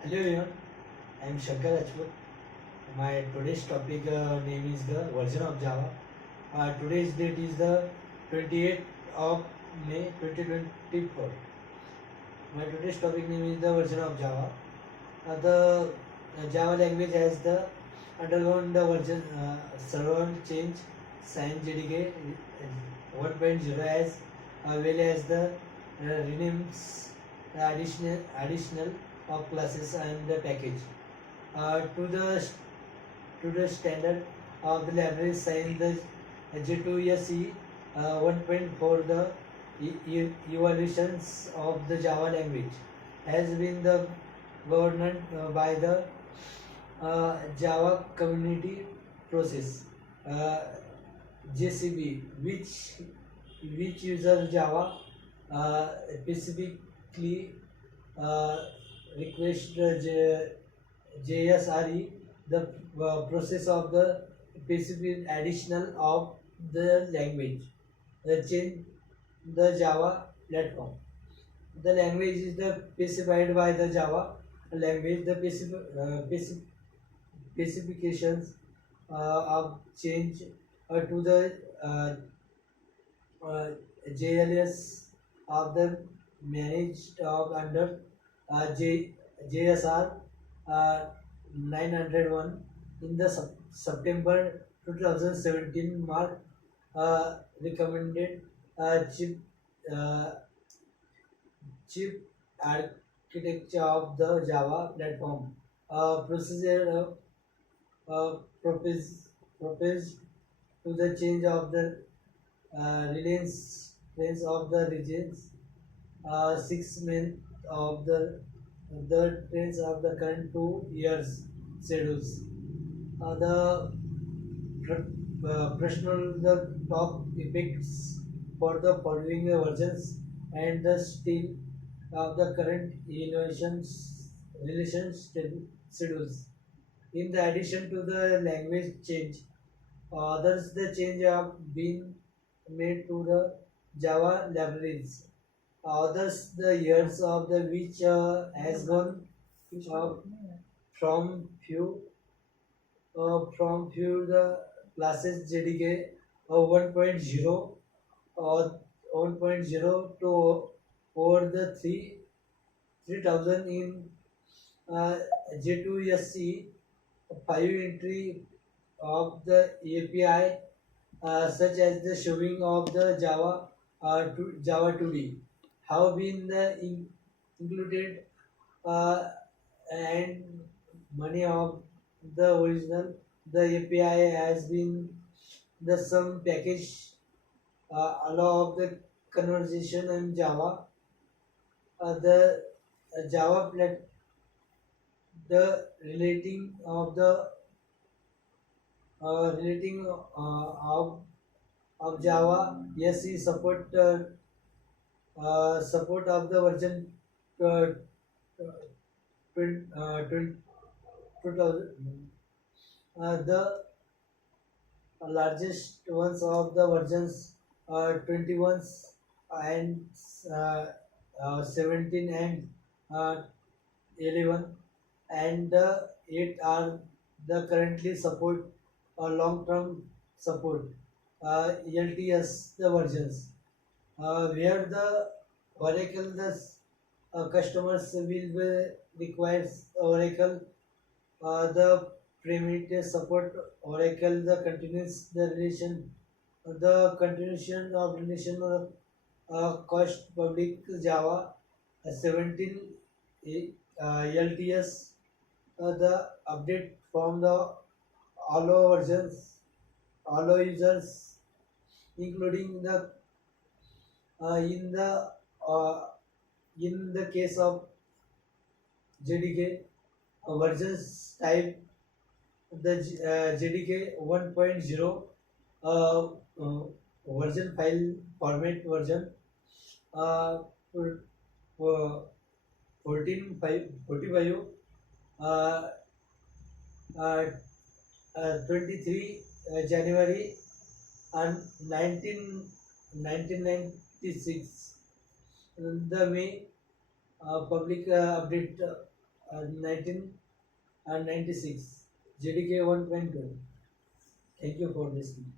Hello everyone, I am Shankar Rajput. My today's topic name is the version of Java. Today's date is the 28th of May 2024. My today's topic name is the version of Java. The Java language has the undergone the version server change signed JDK 1.0 as well as the renames additional of classes and the package to the standard of the library signed the J2SE 1.4. The evolutions of the Java language has been the governed by the Java Community Process JCB, which uses Java specifically uh, request JSRE, the process of the specific additional of the language, change the Java platform. The language is the specified by the Java language. The specifications of change to the uh, uh, JLS of the managed under JSR uh, 901 in the September 2017 mark recommended chip uh, chip architecture of the Java platform. Procedure proposed to the change of the reliance of the regions, 6 months of the trains of the current 2 years schedules. The personal the top effects for the following versions and the still of the current innovations relations schedules. In the addition to the language change, others the change have been made to the Java libraries. Others the years of the which has gone uh, from few from few the classes JDK 1.0 or 1.0 to over the 3000 in J2SE 5 entry of the API, such as the showing of the Java 2D have been included, uh, and many of the original the API has been the some package allow of the conversation in Java. The Java the relating of Java. Yes, he support of the version uh, 2000. The largest ones of the versions 21 and uh, 17 and uh, 11 and 8 are the currently support long-term support LTS the versions, where the Oracle the customers will be requires Oracle the primitive support Oracle the continuous the relation the continuation of relation of cost public Java 17 LTS, the update from the all versions all users including the uh, in the uh, in the case of JDK versions type the JDK 1.0 uh, uh, version file format version uh, uh, 45 uh, uh, 23 January and 1996. The May public update 1996 JDK 1.2. Thank you for listening.